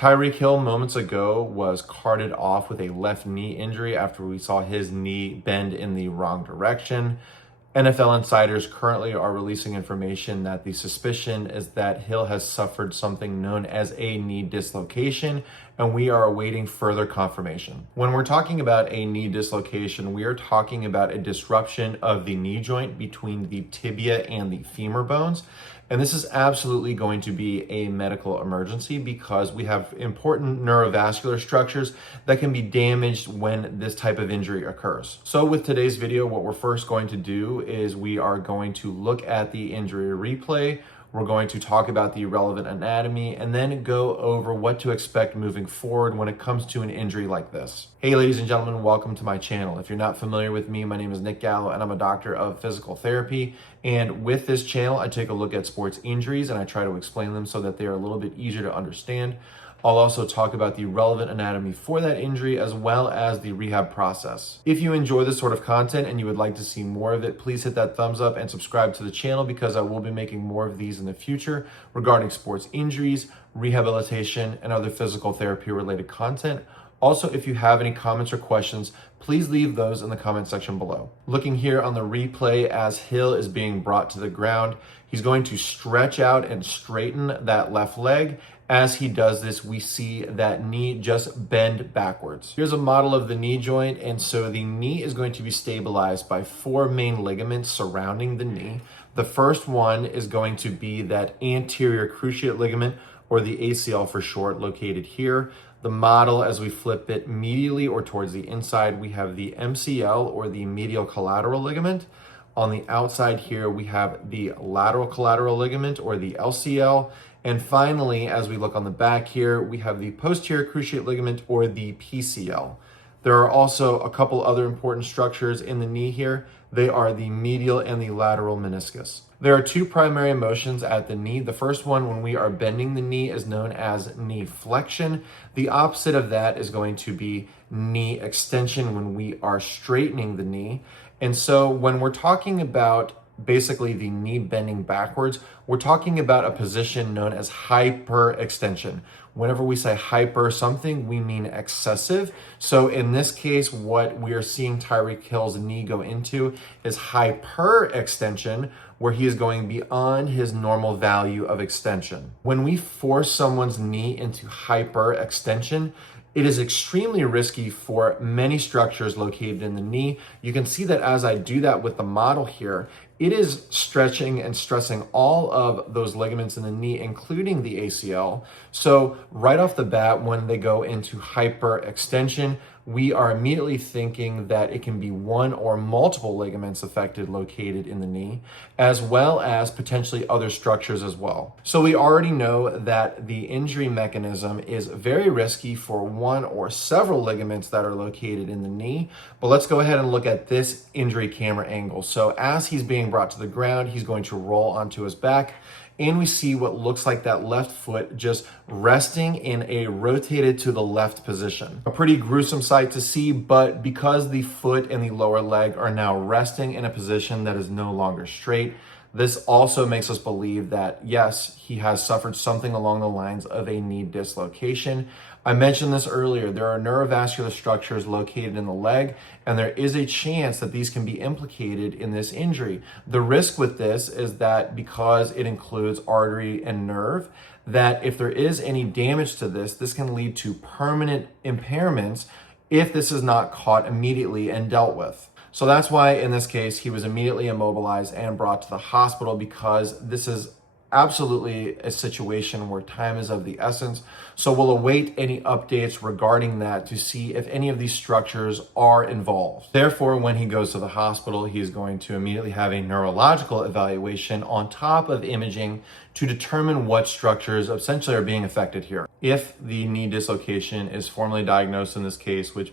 Tyreek Hill moments ago was carted off with a left knee injury after we saw his knee bend in the wrong direction. NFL insiders currently are releasing information that the suspicion is that Hill has suffered something known as a knee dislocation, and we are awaiting further confirmation. When we're talking about a knee dislocation, we are talking about a disruption of the knee joint between the tibia and the femur bones. And this is absolutely going to be a medical emergency because we have important neurovascular structures that can be damaged when this type of injury occurs. So with today's video, what we're first going to do is we are going to look at the injury replay. We're going to talk about the relevant anatomy and then go over what to expect moving forward when it comes to an injury like this. Hey, ladies and gentlemen, welcome to my channel. If you're not familiar with me, my name is Nick Gallo and I'm a doctor of physical therapy. And with this channel, I take a look at sports injuries and I try to explain them so that they are a little bit easier to understand. I'll also talk about the relevant anatomy for that injury as well as the rehab process. If you enjoy this sort of content and you would like to see more of it, please hit that thumbs up and subscribe to the channel because I will be making more of these in the future regarding sports injuries, rehabilitation, and other physical therapy related content. Also, if you have any comments or questions, please leave those in the comment section below. Looking here on the replay as Hill is being brought to the ground, he's going to stretch out and straighten that left leg. As he does this, we see that knee just bend backwards. Here's a model of the knee joint, and so the knee is going to be stabilized by four main ligaments surrounding the knee. The first one is going to be that anterior cruciate ligament, or the ACL for short, located here. The model, as we flip it medially or towards the inside, we have the MCL, or the medial collateral ligament. On the outside here, we have the lateral collateral ligament, or the LCL. And finally, as we look on the back here, we have the posterior cruciate ligament, or the PCL. There are also a couple other important structures in the knee here. They are the medial and the lateral meniscus. There are two primary motions at the knee. The first one, when we are bending the knee, is known as knee flexion. The opposite of that is going to be knee extension when we are straightening the knee. And so when we're talking about basically the knee bending backwards, we're talking about a position known as hyperextension. Whenever we say hyper something, we mean excessive. So in this case, what we are seeing Tyreek Hill's knee go into is hyperextension, where he is going beyond his normal value of extension. When we force someone's knee into hyperextension, it is extremely risky for many structures located in the knee. You can see that as I do that with the model here, it is stretching and stressing all of those ligaments in the knee, including the ACL. So right off the bat, when they go into hyperextension, we are immediately thinking that it can be one or multiple ligaments affected located in the knee, as well as potentially other structures as well. So we already know that the injury mechanism is very risky for one or several ligaments that are located in the knee. But let's go ahead and look at this injury camera angle. So as he's being brought to the ground, he's going to roll onto his back. And we see what looks like that left foot just resting in a rotated to the left position. A pretty gruesome sight to see, but because the foot and the lower leg are now resting in a position that is no longer straight, this also makes us believe that, yes, he has suffered something along the lines of a knee dislocation. I mentioned this earlier, there are neurovascular structures located in the leg, and there is a chance that these can be implicated in this injury. The risk with this is that because it includes artery and nerve, that if there is any damage to this, this can lead to permanent impairments if this is not caught immediately and dealt with. So that's why in this case, he was immediately immobilized and brought to the hospital, because this is absolutely a situation where time is of the essence. So we'll await any updates regarding that to see if any of these structures are involved. Therefore, when he goes to the hospital, he's going to immediately have a neurological evaluation on top of imaging to determine what structures essentially are being affected here. If the knee dislocation is formally diagnosed in this case, which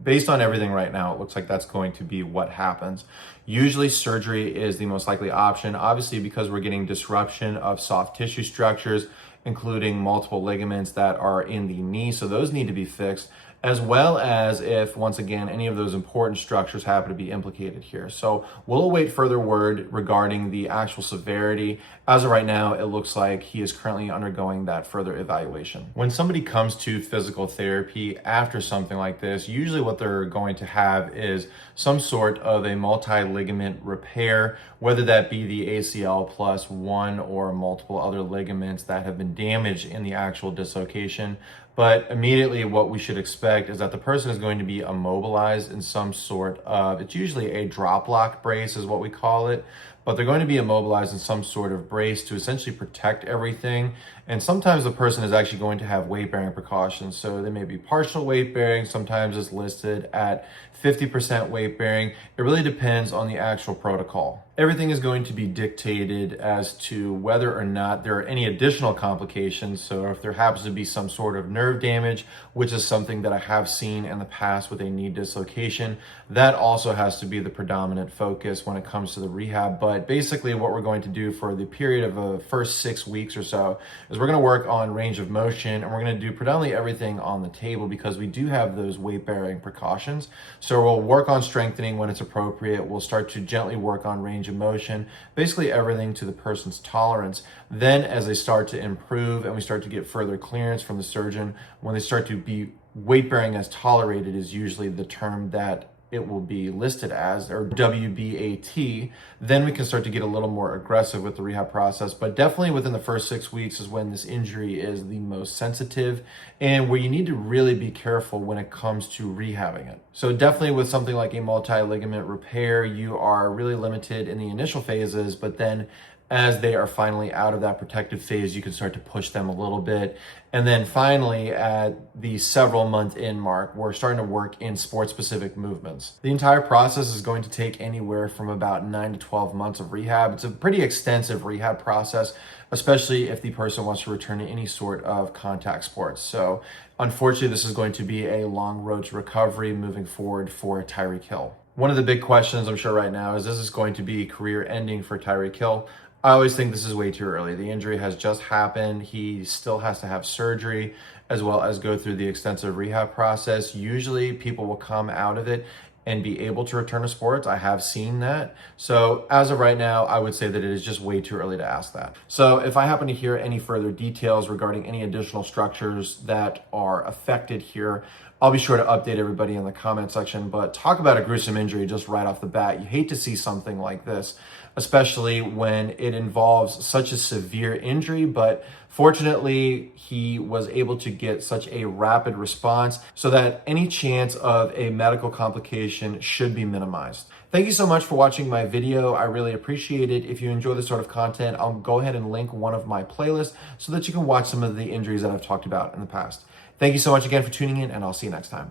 based on everything right now, it looks like that's going to be what happens. Usually surgery is the most likely option, obviously because we're getting disruption of soft tissue structures, including multiple ligaments that are in the knee. So those need to be fixed, as well as if, once again, any of those important structures happen to be implicated here. So we'll await further word regarding the actual severity. As of right now, it looks like he is currently undergoing that further evaluation. When somebody comes to physical therapy after something like this, usually what they're going to have is some sort of a multi-ligament repair, whether that be the ACL plus one or multiple other ligaments that have been damaged in the actual dislocation. But immediately what we should expect is that the person is going to be immobilized in some sort of, it's usually a drop lock brace is what we call it, but they're going to be immobilized in some sort of brace to essentially protect everything. And sometimes the person is actually going to have weight-bearing precautions. So they may be partial weight-bearing, sometimes it's listed at 50% weight-bearing. It really depends on the actual protocol. Everything is going to be dictated as to whether or not there are any additional complications. So if there happens to be some sort of nerve damage, which is something that I have seen in the past with a knee dislocation, that also has to be the predominant focus when it comes to the rehab. But basically what we're going to do for the period of the first 6 weeks or so is we're going to work on range of motion, and we're going to do predominantly everything on the table because we do have those weight-bearing precautions. So we'll work on strengthening when it's appropriate. We'll start to gently work on range of motion, basically everything to the person's tolerance. Then as they start to improve and we start to get further clearance from the surgeon, when they start to be weight-bearing as tolerated is usually the term that it will be listed as, or WBAT, then we can start to get a little more aggressive with the rehab process. But definitely within the first 6 weeks is when this injury is the most sensitive and where you need to really be careful when it comes to rehabbing it. So definitely with something like a multi-ligament repair, you are really limited in the initial phases, but then as they are finally out of that protective phase, you can start to push them a little bit. And then finally, at the several month in mark, we're starting to work in sport specific movements. The entire process is going to take anywhere from about 9 to 12 months of rehab. It's a pretty extensive rehab process, especially if the person wants to return to any sort of contact sports. So unfortunately, this is going to be a long road to recovery moving forward for Tyreek Hill. One of the big questions I'm sure right now is this going to be career ending for Tyreek Hill? I always think this is way too early. The injury has just happened. He still has to have surgery as well as go through the extensive rehab process. Usually people will come out of it and be able to return to sports. I have seen that. So as of right now, I would say that it is just way too early to ask that. So if I happen to hear any further details regarding any additional structures that are affected here, I'll be sure to update everybody in the comment section. But talk about a gruesome injury just right off the bat. You hate to see something like this, especially when it involves such a severe injury, but fortunately he was able to get such a rapid response so that any chance of a medical complication should be minimized. Thank you so much for watching my video. I really appreciate it. If you enjoy this sort of content, I'll go ahead and link one of my playlists so that you can watch some of the injuries that I've talked about in the past. Thank you so much again for tuning in, and I'll see you next time.